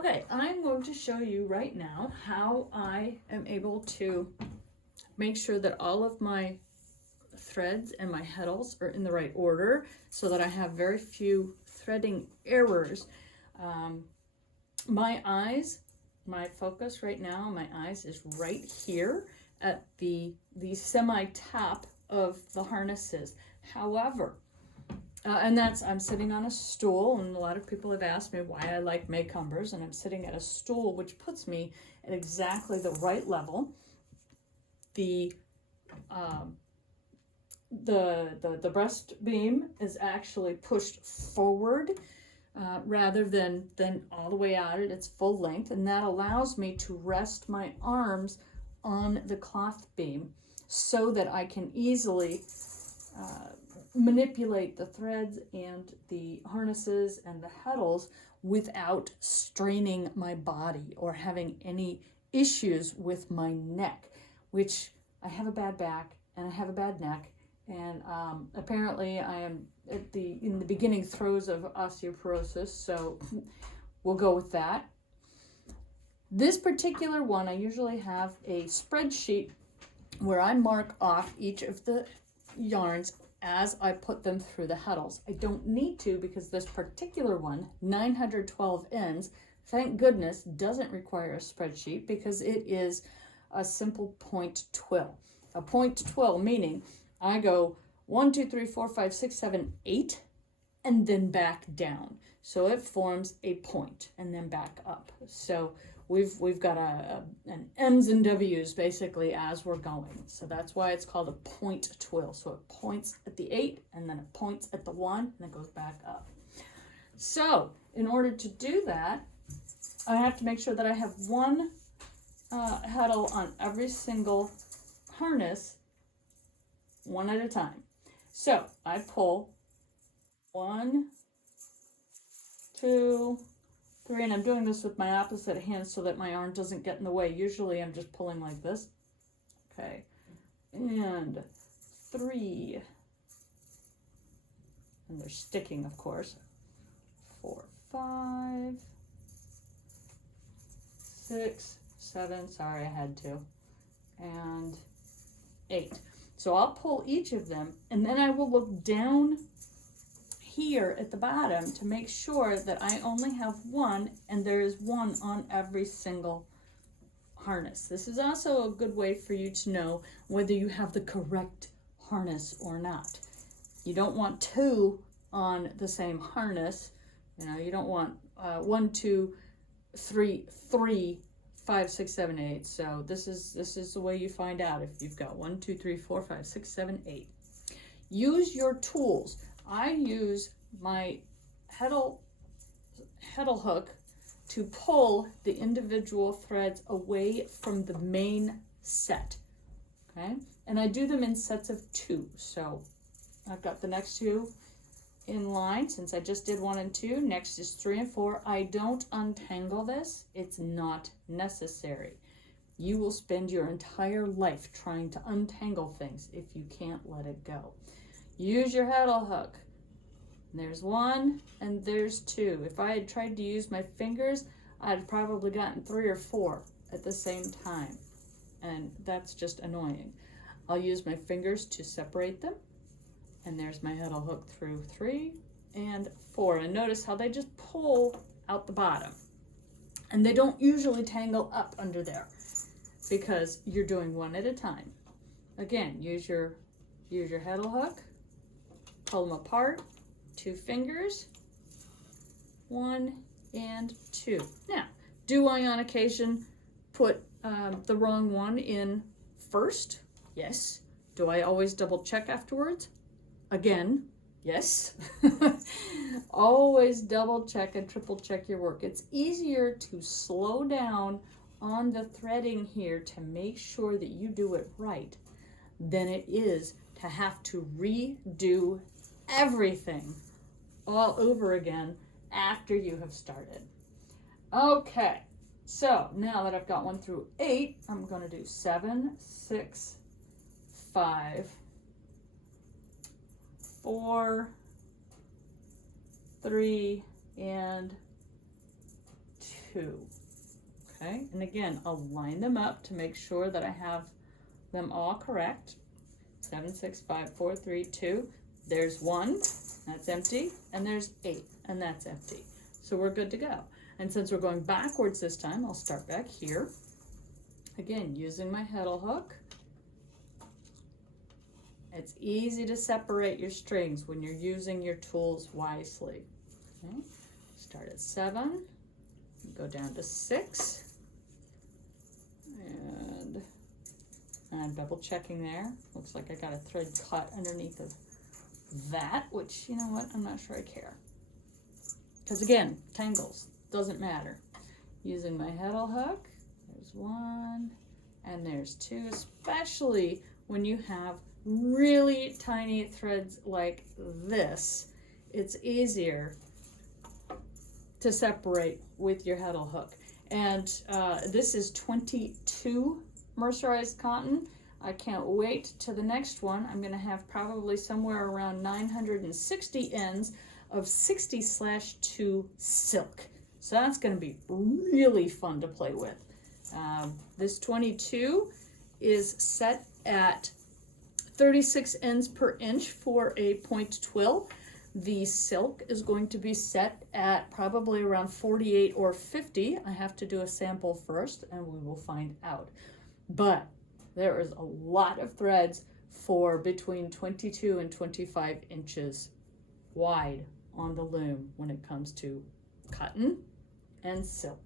Okay, I'm going to show you right now how I am able to make sure that all of my threads and my heddles are in the right order so that I have very few threading errors. My eyes, my focus right now, my eyes is right here at the semi-top of the harnesses. However, and that's, I'm sitting on a stool, and a lot of people have asked me why I like Maycumbers, and I'm sitting at a stool which puts me at exactly the right level. The breast beam is actually pushed forward rather than all the way out at its full length, and that allows me to rest my arms on the cloth beam so that I can easily manipulate the threads and the harnesses and the heddles without straining my body or having any issues with my neck, which I have a bad back and I have a bad neck, and apparently I am in the beginning throes of osteoporosis, so we'll go with that. This particular one, I usually have a spreadsheet where I mark off each of the yarns as I put them through the heddles. I don't need to, because this particular one, 912 ends, thank goodness, doesn't require a spreadsheet because it is a simple point twill. A point twill meaning I go 1, 2, 3, 4, 5, 6, 7, 8, and then back down. So it forms a point and then back up. So we've got an M's and W's basically as we're going. So that's why it's called a point twill. So it points at the 8 and then it points at the 1 and it goes back up. So in order to do that, I have to make sure that I have one heddle on every single harness, one at a time. So I pull 1, 2, 3, and I'm doing this with my opposite hand so that my arm doesn't get in the way. Usually I'm just pulling like this. Okay, and 3, and they're sticking, of course. 4, 5, 6, 7, sorry, I had to, and 8. So I'll pull each of them, and then I will look down here at the bottom to make sure that I only have one, and there is one on every single harness. This is also a good way for you to know whether you have the correct harness or not. You don't want 2 on the same harness. You know, you don't want 1, 2, 3, 5, 6, 7, 8. So this is the way you find out if you've got 1, 2, 3, 4, 5, 6, 7, 8. Use your tools. I use my heddle hook to pull the individual threads away from the main set. Okay, and I do them in sets of 2. So I've got the next 2 in line since I just did 1 and 2. Next is 3 and 4. I don't untangle this. It's not necessary. You will spend your entire life trying to untangle things if you can't let it go. Use your heddle hook. There's 1 and there's 2. If I had tried to use my fingers, I'd probably gotten 3 or 4 at the same time, and that's just annoying. I'll use my fingers to separate them. And there's my heddle hook through 3 and 4. And notice how they just pull out the bottom. And they don't usually tangle up under there because you're doing 1 at a time. Again, use your heddle hook, pull them apart, 2 fingers, 1 and 2. Now, do I on occasion put the wrong one in first? Yes. Do I always double check afterwards? Again, yes. Always double check and triple check your work. It's easier to slow down on the threading here to make sure that you do it right than it is to have to redo everything all over again after you have started. Okay, so now that I've got 1 through 8, I'm going to do 7, 6, 5, 4, 3, and 2. Okay, and again, I'll line them up to make sure that I have them all correct. 7, 6, 5, 4, 3, 2. There's 1, that's empty, and there's 8, and that's empty. So we're good to go. And since we're going backwards this time, I'll start back here. Again, using my heddle hook. It's easy to separate your strings when you're using your tools wisely. Okay. Start at 7, go down to 6, and I'm double checking there. Looks like I got a thread caught underneath of that, which, you know what, I'm not sure I care. Because again, tangles, doesn't matter. Using my heddle hook, there's 1, and there's 2, especially when you have really tiny threads like this. It's easier to separate with your heddle hook. And this is 22 mercerized cotton. I can't wait to the next one. I'm going to have probably somewhere around 960 ends of 60/2 silk. So that's going to be really fun to play with. This 22 is set at 36 ends per inch for a point twill. The silk is going to be set at probably around 48 or 50. I have to do a sample first and we will find out. But there is a lot of threads for between 22 and 25 inches wide on the loom when it comes to cotton and silk.